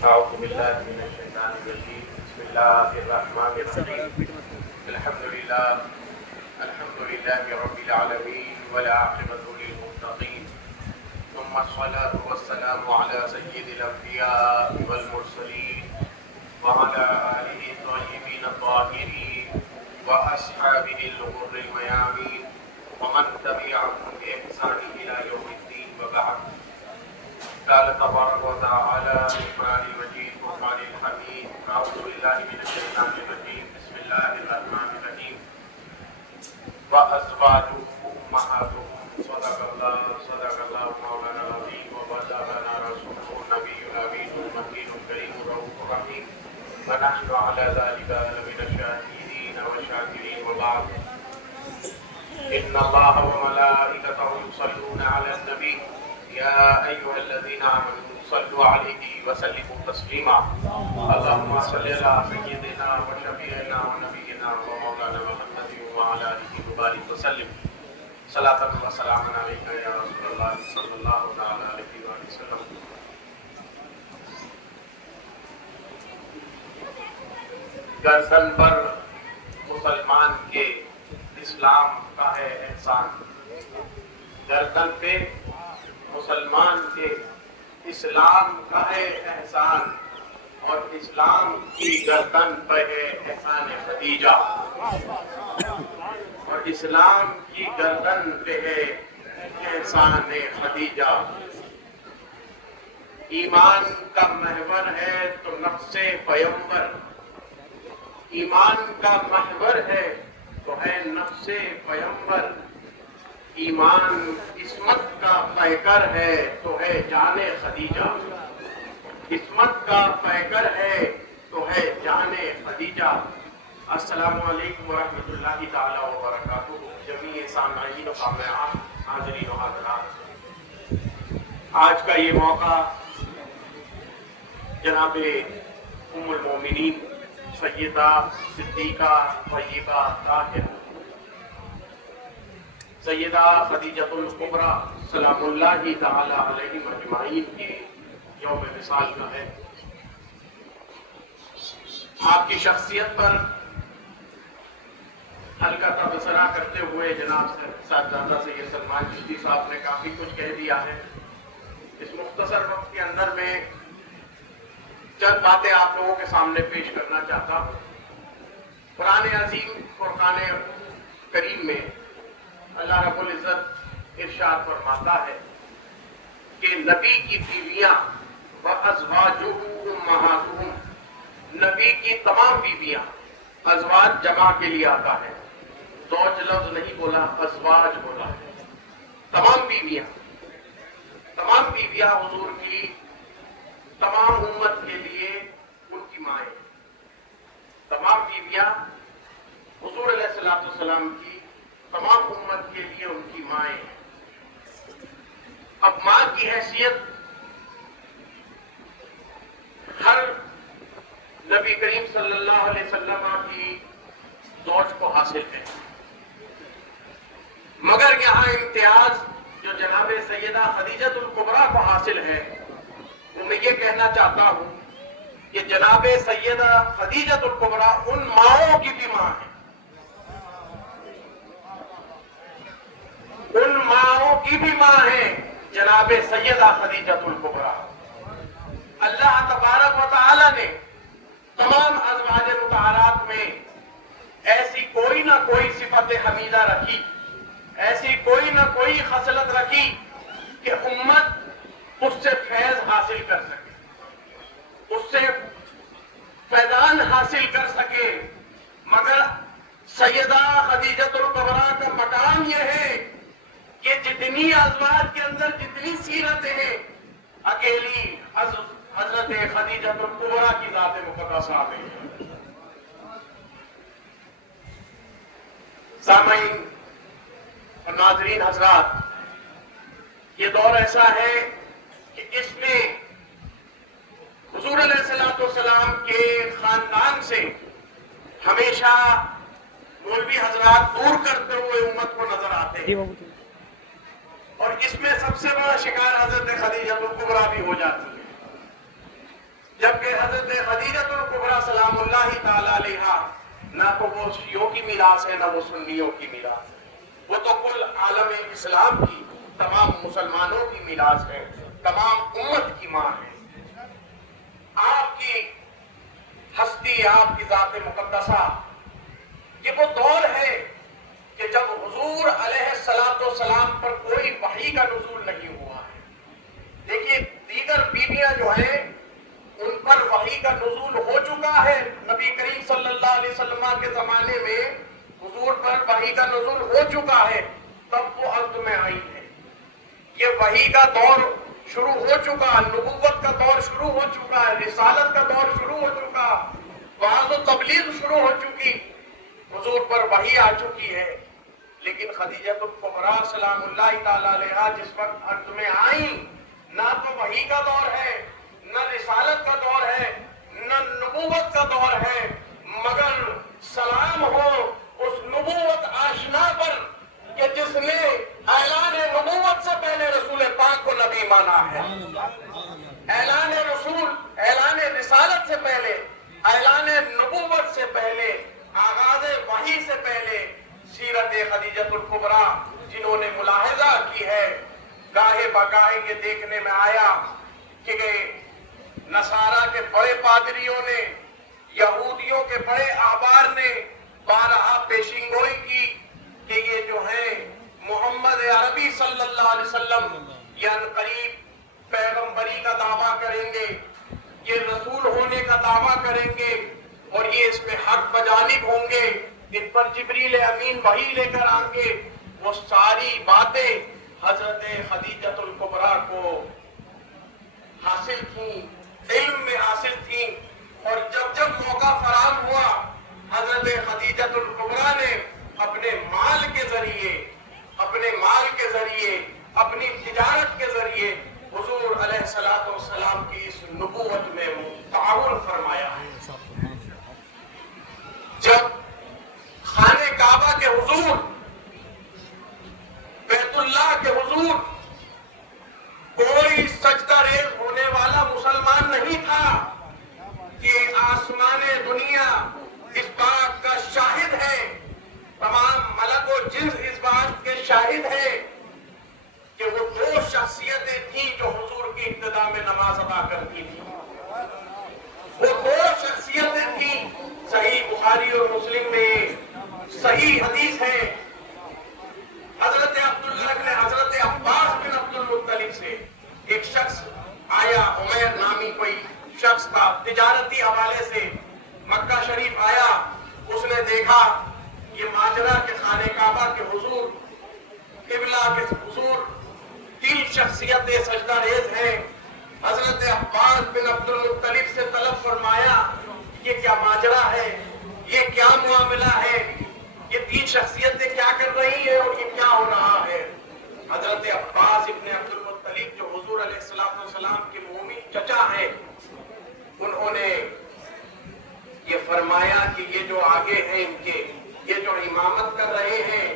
أعوذ بالله من الشيطان الرجيم بسم الله الرحمن الرحيم الحمد لله رب العالمين والعاقبة للمتقين ثم الصلاة والسلام على سيد الأنبياء والمرسلين وعلى آله الطيبين الطاهرين وأصحابه الغر الميامين ومن تبعهم بإحسان إلى يوم الدين وبعد. قال تبارك وتعالى في القرآن المجيد وقال الحميد أعوذ بالله من الشيطان الرجيم بسم الله الرحمن الرحيم وأزواجه أمهاتهم صدق الله مولانا العظيم وبلغنا رسوله النبي الأمين المكين الكريم الرؤوف الرحيم ونحن على ذلك لمن الشاهدين والشاكرين وبعد. إن الله وملائكته يصلون على النبي يا أيها الذين آمنوا صلوا عليه وسلموا تسليما. اللهم صل على سيدنا وشفيعنا ونبينا ومولانا محمد وعلى آله وبارك وسلم صلاة وسلام عليك يا رسول الله صلى الله عليه وسلم. گردن پر مسلمان کے اسلام کا ہے احسان، گردن پہ مسلمان کے اسلام کا ہے احسان، اور اسلام کی گردن پہ ہے احسان خدیجہ، اور اسلام کی گردن پہ ہے احسان خدیجہ. ایمان کا محور ہے تو نفس پیمبر، ایمان کا محور ہے تو ہے نفس پیمبر. ایمان عصمت کا پیکر ہے تو ہے جان خدیجہ، عصمت کا پیکر ہے تو ہے جان خدیجہ. السلام علیکم ورحمۃ اللہ تعالی وبرکاتہ. جمیع سامعین و سامعات، حاضرین و حاضرات، آج کا یہ موقع جناب ام المومنین سیدہ صدیقہ طیبہ طاہرہ سیدہ خدیجۃ الکبریٰ سلام اللہ تعالی علیہم اجمعین کے یوم وصال کا ہے. آپ کی شخصیت پر ہلکا تبصرہ کرتے ہوئے جناب صاحبزادہ سید سلمان چشتی صاحب نے کافی کچھ کہہ دیا ہے. اس مختصر وقت کے اندر میں چند باتیں آپ لوگوں کے سامنے پیش کرنا چاہتا ہوں. قرآن عظیم فرقان کریم میں اللہ رب العزت ارشاد فرماتا ہے کہ نبی کی بیویاں وازواجہ امہاتہم، نبی کی تمام بیویاں، ازواج جمع کے لیے آتا ہے، زوج لفظ نہیں بولا، ازواج بولا ہے. تمام بیویاں حضور کی تمام امت کے لیے ان کی مائیں، تمام بیویاں حضور علیہ السلام کی تمام امت کے لیے ان کی مائیں. اب ماں کی حیثیت ہر نبی کریم صلی اللہ علیہ وسلم کی زوج کو حاصل ہے، مگر یہاں امتیاز جو جناب سیدہ خدیجۃ الکبریٰ کو حاصل ہے، وہ میں یہ کہنا چاہتا ہوں کہ جناب سیدہ خدیجۃ الکبریٰ ان ماؤں کی بھی ماں ہے، ان ماؤں کی بھی ماں ہے جناب سیدہ خدیجۃ الکبریٰ. اللہ تبارک و تعالی نے تمام ازواج مطہرات میں ایسی کوئی نہ کوئی صفت حمیدہ رکھی، ایسی کوئی نہ کوئی خصلت رکھی کہ امت اس سے فیض حاصل کر سکے، اس سے فیضان حاصل کر سکے. مگر سیدہ خدیجۃ الکبریٰ کا مقام یہ ہے کہ جتنی ازواج کے اندر جتنی سیرتیں ہیں، اکیلی حضرت خدیجۃ الکبریٰ کی ذات مقدسہ میں ہے. سامعین اور ناظرین حضرات، یہ دور ایسا ہے کہ اس میں حضور علیہ السلام کے خاندان سے ہمیشہ مولوی حضرات دور کرتے ہوئے امت کو نظر آتے ہیں، اور اس میں سب سے بڑا شکار حضرت خدیجہ الکبریٰ بھی ہو جاتی ہے. جبکہ حضرت خدیجۃ الکبریٰ سلام اللہ تعالی علیہا نہ تو وہ شیعوں کی میراث ہے نہ وہ سنیوں کی میراث ہے، وہ تو کل عالم اسلام کی، تمام مسلمانوں کی میراث ہے، تمام امت کی ماں ہے۔ آپ کی ہستی، آپ کی ذات مقدسہ، یہ وہ دور ہے کہ جب حضور علیہ السلام پر کوئی وحی کا نزول نہیں ہوا ہے۔ دیکھیے دیگر بیویاں جو ہیں ان پر وحی کا نزول ہو چکا ہے، نبی کریم صلی اللہ علیہ وسلم کے زمانے میں حضور پر وحی کا نزول ہو چکا ہے، تب وہ عرض میں آئی ہے۔ یہ وحی کا دور شروع ہو چکا، نبوت کا دور شروع ہو چکا ہے، رسالت کا دور شروع ہو چکا، وعظ و تبلیغ شروع ہو چکی، حضور پر وحی آ چکی ہے۔ لیکن خدیجۃ الکبریٰ سلام اللہ تعالی علیہا جس وقت ارض میں آئیں، نہ تو وحی کا دور ہے، نہ رسالت کا دور ہے، نہ نبوت کا دور ہے، مگر سلام ہو اس نبوت آشنا پر کہ جس نے اعلان نبوت سے پہلے رسول پاک کو نبی مانا ہے، اعلان رسول، اعلان رسالت سے پہلے، اعلان نبوت سے پہلے، آغاز وحی سے پہلے سیرت خدیجۃ الکبریٰ جنہوں نے ملاحظہ کی ہے۔ گاہے بگاہے یہ دیکھنے میں آیا کہ نصارہ کے بڑے پادریوں نے، یہودیوں کے بڑے احبار نے بارہا پیشین گوئی کی کہ یہ جو ہے محمد عربی صلی اللہ علیہ وسلم یہ قریب پیغمبری کا دعویٰ کریں گے، یہ رسول ہونے کا دعویٰ کریں گے اور یہ اس میں حق بجانب ہوں گے، ان پر جبریل امین وحی لے کر آئیں گے۔ وہ ساری باتیں حضرت خدیجۃ الکبریٰ کو حاصل تھیں، علم میں حاصل تھیں، اور جب جب موقع فراہم ہوا حضرت خدیجۃ الکبریٰ نے اپنے مال کے ذریعے، اپنی تجارت کے ذریعے حضور علیہ السلام کی اس نبوت میں تعاون فرمایا ہے۔ جب خانہ کعبہ کے حضور، بیت اللہ کے حضور کوئی سجدہ ریز ہونے والا مسلمان نہیں تھا کہ آسمان دنیا اس بات کا شاہد ہے، تمام ملک و جنس اس بات کے شاہد ہے کہ وہ دو شخصیتیں تھیں جو حضور کی ابتدا میں نماز ادا کرتی تھیں۔ وہ دو شخصیتیں تھیں، صحیح بخاری اور مسلم میں صحیح حدیث ہے، حضرت عبداللہ نے حضرت عباس بن عبد المطلب سے ایک شخص آیا، عمیر نامی کوئی شخص تھا، تجارتی حوالے سے مکہ شریف آیا، اس نے دیکھا یہ ماجرا کے خانہ کعبہ کے حضور، قبلہ کے حضور، تین شخصیتیں سجدہ ریز ہیں۔ حضرت عباس بن عبد المطلب سے طلب فرمایا یہ کیا ماجرا ہے، یہ کیا معاملہ ہے، یہ تین شخصیتیں کیا کر رہی ہیں اور یہ کیا ہو رہا ہے؟ حضرت عباس ابن عبد المطلب جو حضور علیہ السلام کے مومن چچا ہیں، انہوں نے یہ فرمایا کہ یہ جو آگے ہیں ان کے، یہ جو امامت کر رہے ہیں،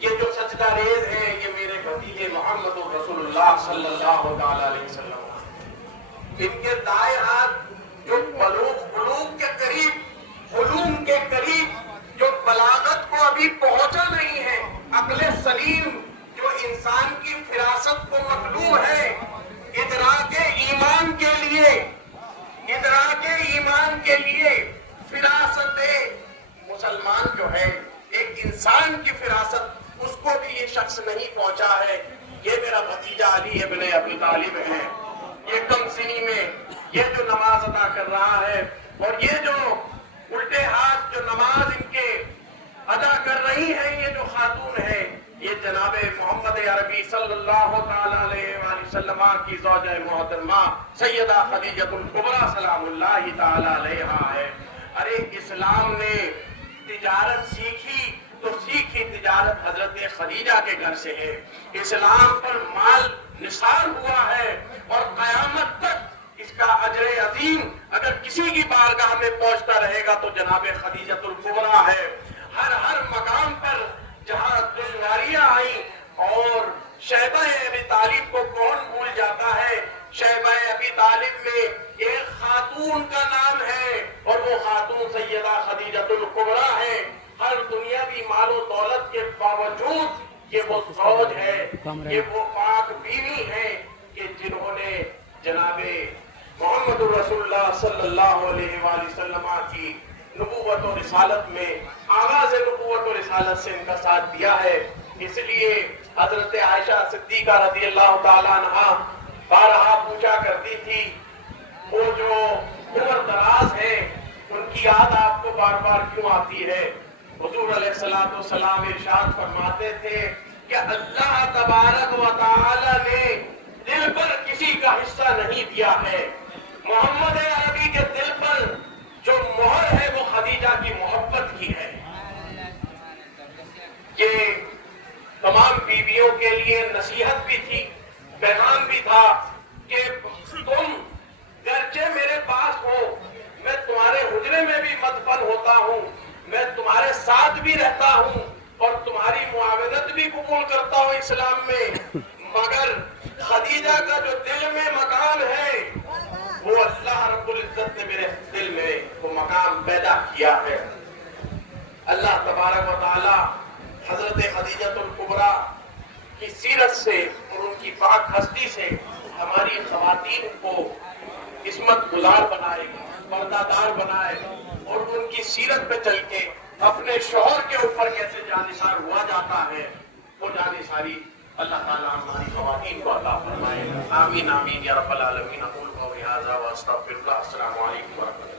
یہ جو سجدہ ریز ہیں، یہ میرے بھتیجے محمد رسول اللہ صلی اللہ علیہ وسلم۔ ان کے دائیں ہاتھ جو بلوغ کے قریب، علوم کے قریب، جو بلاغت کو ابھی پہنچا نہیں ہے، عقل سلیم جو انسان کی فراست کو مطلوب ہے، ادراک ایمان کے لیے فراست مسلمان جو ہے، ایک انسان کی فراست، اس کو بھی یہ شخص نہیں پہنچا ہے۔ یہ میرا بھتیجا علی ابن ابی طالب ہے، یہ کم سنی میں یہ جو نماز ادا کر رہا ہے، اور یہ جو الٹے ہاتھ جو نماز ان کے ادا کر رہی ہے، یہ جو خاتون ہے، یہ جناب محمد عربی صلی اللہ تعالی علیہ وآلہ وسلم کی زوجہ محترمہ سیدہ خدیجۃ الکبریٰ سلام اللہ تعالی علیہا ہے۔ ارے اسلام نے تجارت سیکھی تو سیکھی تجارت حضرت خدیجہ کے گھر سے ہے۔ اسلام پر مال نثار ہوا ہے اور قیامت تک اس کا اجر عظیم اگر کسی کی بارگاہ میں پہنچتا رہے گا تو جناب خدیجۃ الکبریٰ ہے۔ ہر مقام پر جہاں دشواریاں آئیں، اور شیبہ ابی طالب کو کون بھول جاتا ہے، شیبہ ابی طالب میں ایک زوج ہے، یہ وہ پاک بیوی ہیں کہ جنہوں نے جناب محمد رسول اللہ صلی اللہ علیہ وآلہ وسلم کی نبوت و رسالت میں آغاز نبوت و رسالت سے ان کا ساتھ دیا ہے۔ اس لیے حضرت عائشہ صدیقہ رضی اللہ تعالیٰ عنہا بارہا پوچھا کرتی تھی، وہ جو عمر دراز ہیں ان کی یاد آپ کو بار بار کیوں آتی ہے؟ حضور علیہ السلام ارشاد فرماتے تھے کہ اللہ تبارک و تعالی نے دل پر کسی کا حصہ نہیں دیا ہے، محمد عربی کے دل پر جو مہر ہے وہ خدیجہ کی محبت کی ہے۔ یہ تمام بیویوں کے لیے نصیحت بھی تھی، پیغام بھی تھا کہ تم گرچہ میرے پاس ہو، میں تمہارے حجرے میں بھی مدفن ہوتا ہوں، میں تمہارے ساتھ بھی رہتا ہوں اور تمہاری معاونت بھی قبول کرتا ہوں اسلام میں، مگر خدیجہ کا جو دل میں مقام ہے وہ اللہ رب العزت نے میرے دل میں وہ مقام پیدا کیا ہے۔ اللہ تبارک و تعالی حضرت خدیجہ الکبریٰ کی سیرت سے اور ان کی پاک ہستی سے ہماری خواتین کو عصمت گزار بنائے، پردہ دار بنائے، اور ان کی سیرت پہ چل کے اپنے شوہر کے اوپر کیسے جانثار ہوا جاتا ہے وہ جانثاری اللہ تعالیٰ ہماری خواتین کو عطا فرمائے۔ آمین آمین یا رب العالمین۔ اقول قولی ھذا واستغفر اللہ۔ السلام علیکم ورحمۃ اللہ۔